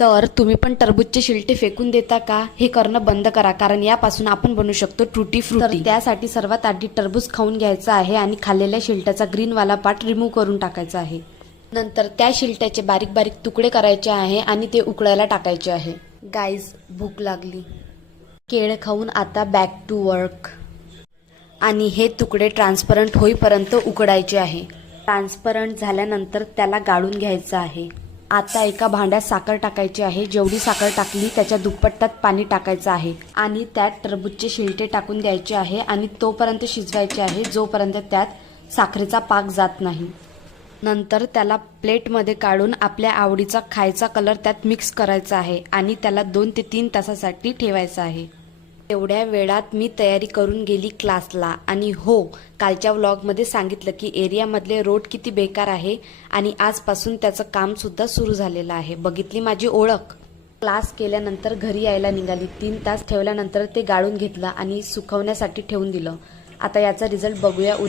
तर तुम्ही पण टरबूजचे शिलटे फेकून देता का? हे करणं बंद करा, कारण यापासून आपण बनवू शकतो टुटी फ्रुटी. तर त्यासाठी सर्वात आधी टरबूज खाऊन घ्यायचं आहे आणि खाल्लेल्या शिलट्याचा ग्रीनवाला पार्ट रिमूव्ह करून टाकायचा आहे. नंतर त्या शिलट्याचे बारीक बारीक तुकडे करायचे आहे आणि ते उकळायला टाकायचे आहे. गाईज, भूक लागली. केळ खाऊन आता बॅक टू वर्क. आणि हे तुकडे ट्रान्सपरंट होईपर्यंत उकडायचे आहे. ट्रान्सपरंट झाल्यानंतर त्याला गाळून घ्यायचं आहे. आता एका भांड्यात साखर टाकायची आहे. जेवढी साखर टाकली त्याच्या दुप्पटात पाणी टाकायचं आहे आणि त्यात टरबूजचे शिलटे टाकून द्यायचे आहे आणि तोपर्यंत शिजवायचे आहे जोपर्यंत त्यात साखरेचा पाक जात नाही. नंतर त्याला प्लेटमध्ये काढून आपल्या आवडीचा खायचा कलर त्यात मिक्स करायचा आहे आणि त्याला 2 ते 3 तासासाठी ठेवायचं आहे. एवढ्या वेळात मी तयारी करून गेली क्लासला. आणि हो, कालच्या व्लॉगमध्ये सांगितलं की एरियामधले रोड किती बेकार आहे आणि आजपासून त्याचं कामसुद्धा सुरू झालेलं आहे. बघितली माझी ओळख. क्लास केल्यानंतर घरी यायला निघाली. 3 तास ठेवल्यानंतर ते गाळून घेतलं आणि सुकवण्यासाठी ठेवून दिलं. आता याचा रिझल्ट बघूया उद्या.